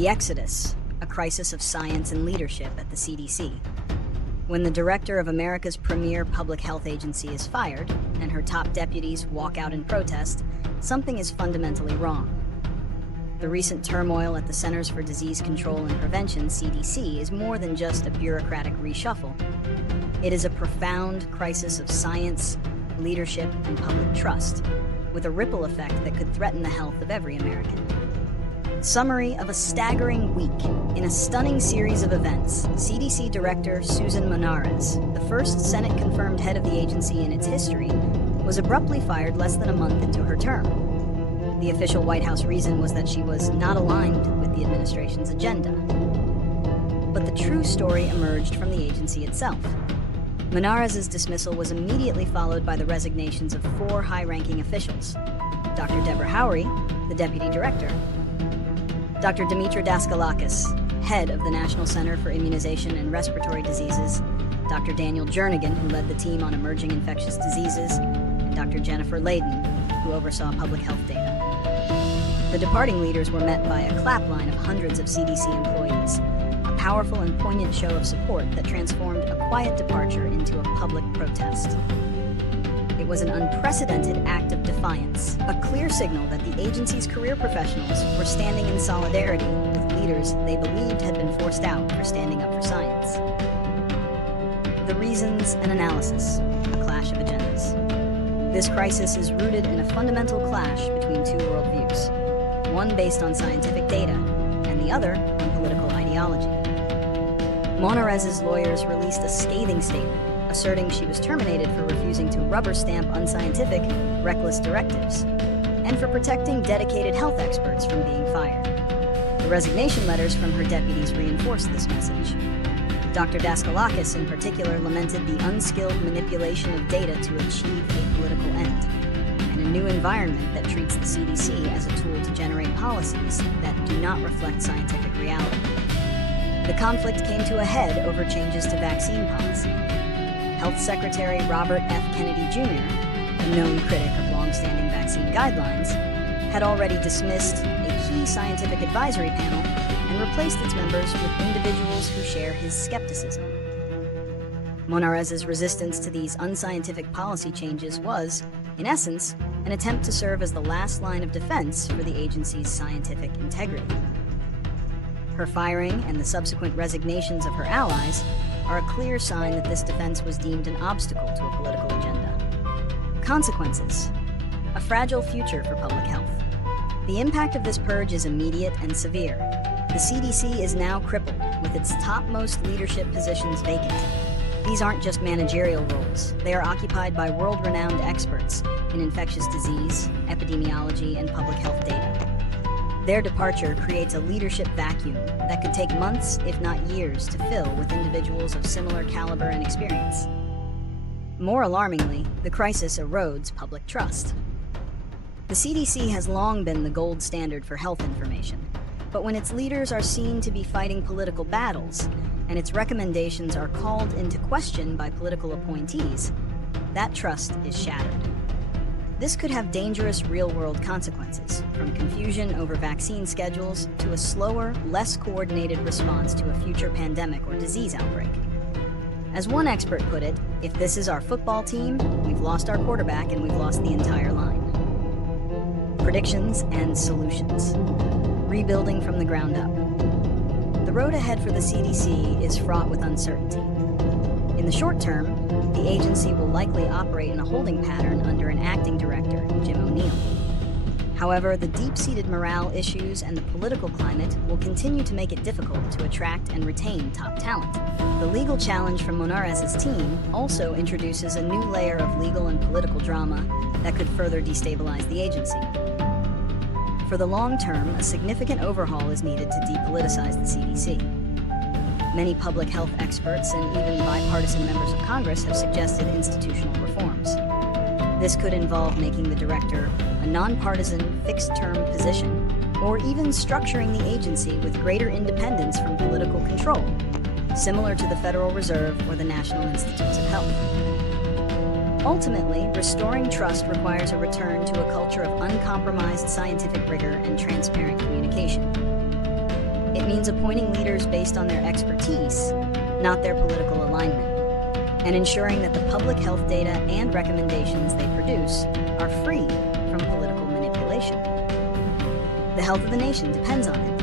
The exodus, a crisis of science and leadership at the CDC. When the director of America's premier public health agency is fired, and her top deputies walk out in protest, something is fundamentally wrong. The recent turmoil at the Centers for Disease Control and Prevention, CDC, is more than just a bureaucratic reshuffle. It is a profound crisis of science, leadership, and public trust, with a ripple effect that could threaten the health of every American. Summary of a staggering week. In a stunning series of events, CDC Director Susan Monarez, the first Senate-confirmed head of the agency in its history, was abruptly fired less than a month into her term. The official White House reason was that she was not aligned with the administration's agenda. But the true story emerged from the agency itself. Monarez's dismissal was immediately followed by the resignations of 4 high-ranking officials: Dr. Debra Houry, the deputy director; Dr. Demetre Daskalakis, head of the National Center for Immunization and Respiratory Diseases; Dr. Daniel Jernigan, who led the team on emerging infectious diseases; and Dr. Jennifer Layden, who oversaw public health data. The departing leaders were met by a clapline of hundreds of CDC employees, a powerful and poignant show of support that transformed a quiet departure into a public protest. It was an unprecedented act of defiance, a clear signal that the agency's career professionals were standing in solidarity with leaders they believed had been forced out for standing up for science. The reasons and analysis, a clash of agendas. This crisis is rooted in a fundamental clash between 2 worldviews, one based on scientific data, and the other on political ideology. Monarez's lawyers released a scathing statement, asserting she was terminated for refusing to rubber stamp unscientific, reckless directives, and for protecting dedicated health experts from being fired. The resignation letters from her deputies reinforced this message. Dr. Daskalakis, in particular, lamented the unskilled manipulation of data to achieve a political end, and a new environment that treats the CDC as a tool to generate policies that do not reflect scientific reality. The conflict came to a head over changes to vaccine policy. Health Secretary Robert F. Kennedy Jr., a known critic of long-standing vaccine guidelines, had already dismissed a key scientific advisory panel and replaced its members with individuals who share his skepticism. Monarez's resistance to these unscientific policy changes was, in essence, an attempt to serve as the last line of defense for the agency's scientific integrity. Her firing and the subsequent resignations of her allies are a clear sign that this defense was deemed an obstacle to a political agenda. Consequences: a fragile future for public health. The impact of this purge is immediate and severe. The CDC is now crippled, with its topmost leadership positions vacant. These aren't just managerial roles. They are occupied by world-renowned experts in infectious disease, epidemiology, and public health data. Their departure creates a leadership vacuum that could take months, if not years, to fill with individuals of similar caliber and experience. More alarmingly, the crisis erodes public trust. The CDC has long been the gold standard for health information, but when its leaders are seen to be fighting political battles, and its recommendations are called into question by political appointees, that trust is shattered. This could have dangerous real-world consequences, from confusion over vaccine schedules to a slower, less coordinated response to a future pandemic or disease outbreak. As one expert put it, if this is our football team, we've lost our quarterback and we've lost the entire line. Predictions and solutions. Rebuilding from the ground up. The road ahead for the CDC is fraught with uncertainty. In the short term, the agency will likely operate in a holding pattern under an acting director, Jim O'Neill. However, the deep-seated morale issues and the political climate will continue to make it difficult to attract and retain top talent. The legal challenge from Monarez's team also introduces a new layer of legal and political drama that could further destabilize the agency. For the long term, a significant overhaul is needed to depoliticize the CDC. Many public health experts and even bipartisan members of Congress have suggested institutional reforms. This could involve making the director a nonpartisan, fixed-term position, or even structuring the agency with greater independence from political control, similar to the Federal Reserve or the National Institutes of Health. Ultimately, restoring trust requires a return to a culture of uncompromised scientific rigor and transparent communication. means appointing leaders based on their expertise, not their political alignment, and ensuring that the public health data and recommendations they produce are free from political manipulation. The health of the nation depends on it.